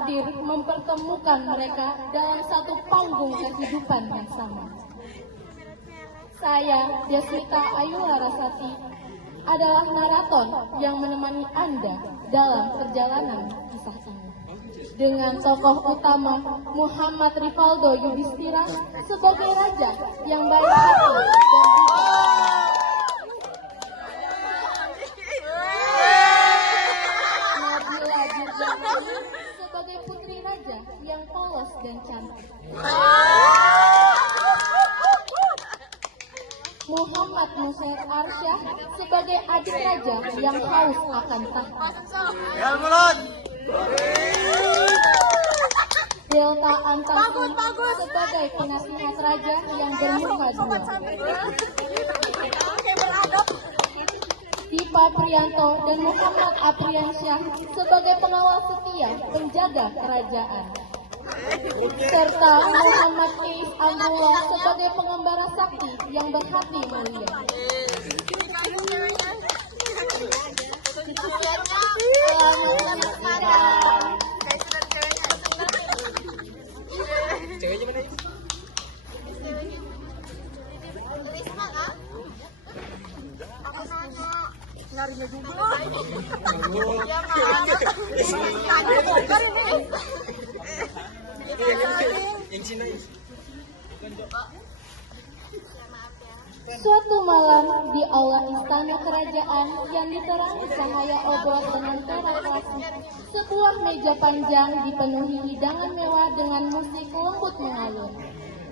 takdir mempertemukan mereka dalam satu panggung kehidupan yang sama. Saya, Deswita Ayu Larasati, adalah narator yang menemani Anda dalam perjalanan kisah ini. Dengan tokoh utama Muhammad Rivaldo Yudhistira sebagai raja yang baik hati dan Nabila Djurgani sebagai putri raja yang polos dan cantik. Muhammad Nusair Arsyah sebagai adik raja yang haus akan tahta. Delta Antasari sebagai penasihat raja yang bermuka dua. Dipa Priyanto dan Muhammad Apriansyah sebagai pengawal setia penjaga kerajaan. Serta Muhammad Is Amrullah sebagai pengembara sakti yang berhati mulia. Suatu malam di aula istana kerajaan yang diterangi cahaya obor dengan tera klasik, sebuah meja panjang dipenuhi hidangan mewah dengan musik lembut mengalun.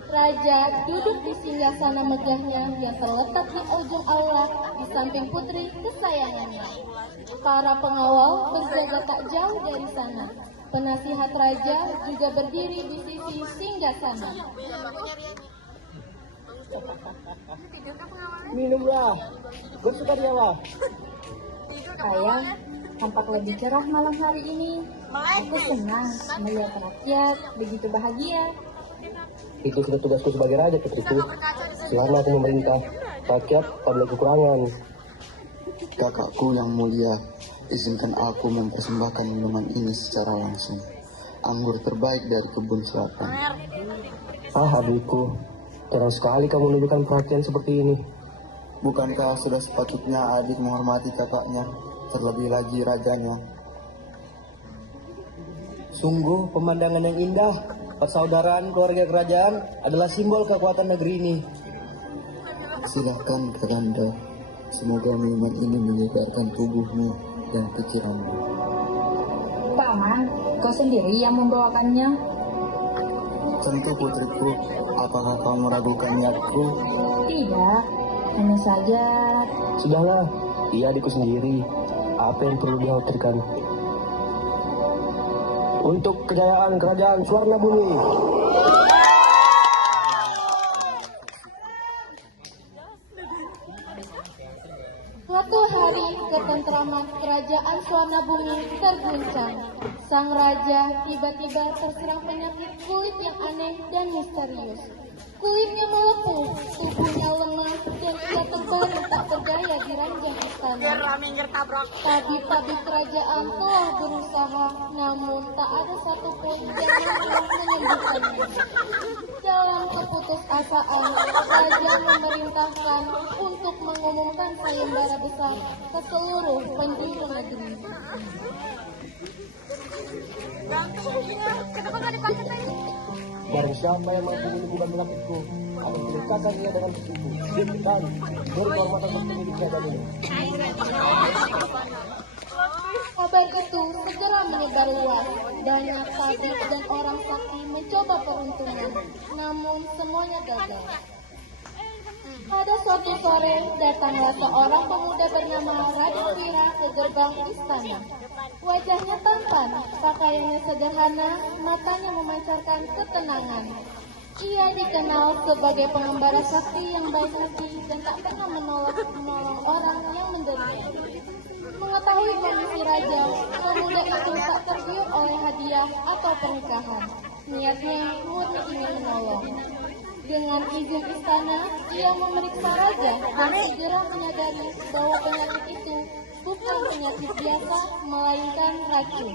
Raja duduk di singgasana megahnya yang terletak di ujung aula di samping putri kesayangannya. Para pengawal berjaga tak jauh dari sana. Penasihat raja juga berdiri di sisi singgasana. Minumlah, bersukaria. Ayah, tampak lebih cerah malam hari ini. Aku senang melihat rakyat begitu bahagia. Itu sudah tugasku sebagai raja, putriku. Selama aku memerintah rakyat pada kekurangan. Kakakku yang mulia, izinkan aku mempersembahkan minuman ini secara langsung. Anggur terbaik dari kebun selatan. Adikku, terang sekali kamu menunjukkan perhatian seperti ini. Bukankah sudah sepatutnya adik menghormati kakaknya, terlebih lagi rajanya? Sungguh pemandangan yang indah. Persaudaraan keluarga kerajaan adalah simbol kekuatan negeri ini. Silahkan Kakanda, semoga minuman ini menyegarkan tubuhmu dan pikiranmu. Paman, kau sendiri yang membawakannya? Tentu putriku, apakah kamu meragukan niatku? Tidak, hanya saja... Sudahlah, ia adikku sendiri. Apa yang perlu dikhawatirkan? Untuk kejayaan kerajaan Swarna Bumi. Suatu hari, ketentraman kerajaan Swarna Bumi terguncang. Sang raja tiba-tiba terserang penyakit kulit yang aneh dan misterius. Kulitnya melepuh, tubuhnya lemah, dan ia terbaring tak berdaya di ranjang istana. Tabib-tabib kerajaan telah berusaha, namun tak ada satupun yang mampu menyembuhkannya. Dalam keputusasaan, raja memerintahkan untuk mengumumkan sayembara besar ke seluruh penjuru negeri. Barang siapa yang mampu menyembuhkan penyakitku, akan diletakkan ia dengan sekutu dan berkehormatan pemilik kerajaan ini. Kabar itu segera menyebar luas. Banyak tabib dan orang sakti mencoba peruntungan, namun semuanya gagal. Pada suatu sore, datanglah seorang pemuda bernama Raden Wira ke gerbang istana. Wajahnya tampan, pakaiannya sederhana, matanya memancarkan ketenangan. Ia dikenal sebagai pengembara sakti yang baik hati dan tak pernah menolong orang yang menderita. Mengetahui kondisi raja, pemuda itu tak tergiur oleh hadiah atau pernikahan. Niatnya murni ingin menolong. Dengan izin istana, ia memeriksa raja dan segera menyadari bahwa penyakit itu bukan penyakit biasa, melainkan racun.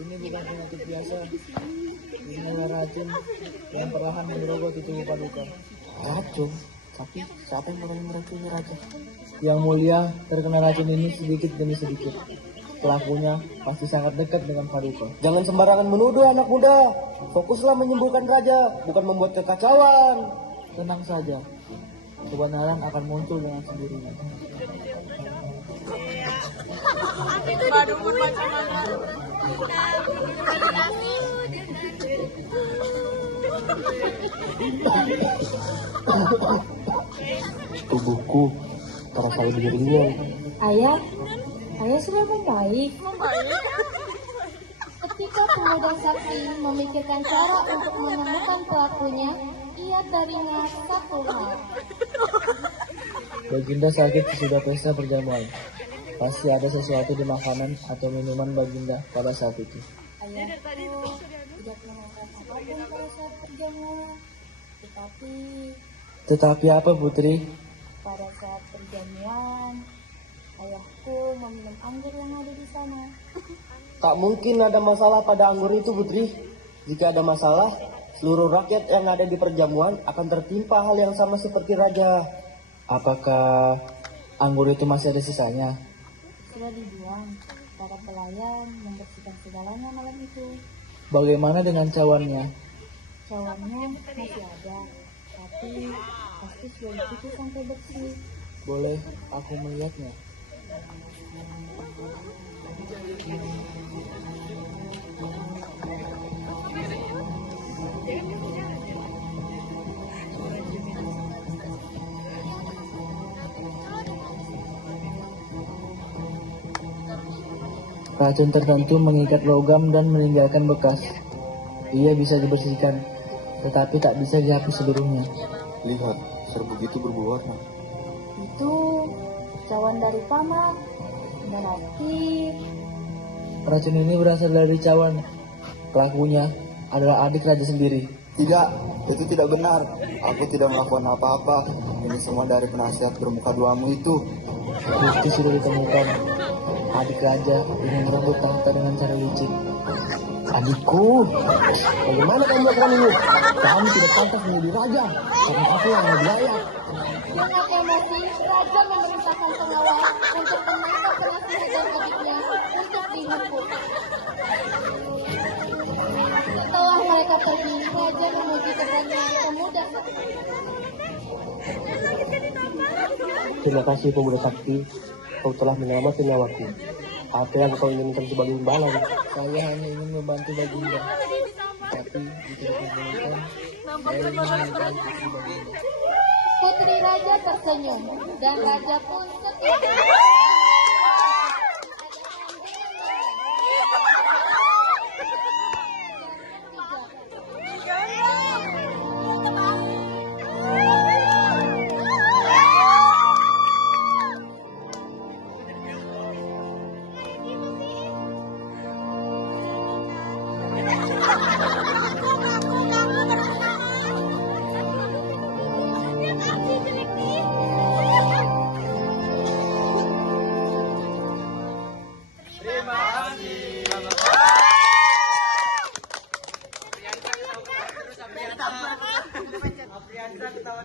Ini bukan penyakit biasa. Ini adalah racun yang perlahan menyerobot di tubuh Paduka. Racun? Tapi siapa yang mulai meracuni raja? Yang mulia terkena racun ini sedikit demi sedikit. Pelakunya pasti sangat dekat dengan Paduka. Jangan sembarangan menuduh anak muda. Fokuslah menyembuhkan raja, bukan membuat kekacauan. Tenang saja, kebenaran akan muncul dengan sendirinya. Tubuhku terasa lebih ringan. Ayah, ayah sudah membaik. Ketika pemuda sakti memikirkan cara untuk menemukan pelakunya, ia teringat satu hal. Baginda sakit sesudah pesta perjamuan. Pasti ada sesuatu di makanan atau minuman Baginda pada saat itu. Ayahku tidak melakukan apapun pada saat perjamuan, Tetapi apa, Putri? pada saat perjamuan, ayahku meminum anggur yang ada di sana. Tak mungkin ada masalah pada anggur itu, Putri. Jika ada masalah, seluruh rakyat yang ada di perjamuan akan tertimpa hal yang sama seperti raja. Apakah anggur itu masih ada sisanya? Sudah dibuang. Para pelayan membersihkan segalanya malam itu. Bagaimana dengan cawannya? Cawannya masih ada, tapi pasti sudah dicuci sampai bersih. Boleh aku melihatnya? Racun tertentu mengikat logam dan meninggalkan bekas. Ia bisa dibersihkan, tetapi tak bisa dihapus seluruhnya. Lihat, serbuk itu berwarna. Itu cawan dari paman. Berarti Racun ini berasal dari cawan. Pelakunya adalah adik raja sendiri. Tidak, itu tidak benar. Aku tidak melakukan apa-apa. Ini semua dari penasihat bermuka duamu itu. Bukti sudah ditemukan. Adik raja ingin merebut tahta dengan cara licik. Adikku, bagaimana kamu melakukan ini? Kamu tidak pantas menjadi raja, karena aku yang lebih layak. dengan emosi, raja memerintahkan pengawal untuk menangkap penasihat dan adiknya untuk dihukum. Setelah mereka pergi, raja memuji keberanian pemuda sakti. Terima kasih pemuda sakti, kau telah menyelamatkan nyawaku. Apa yang kau inginkan sebagai imbalan? Saya hanya ingin membantu Baginda. Tapi jika diperbolehkan, saya ingin menikahi putri Baginda. Putri raja tersenyum dan raja pun setuju.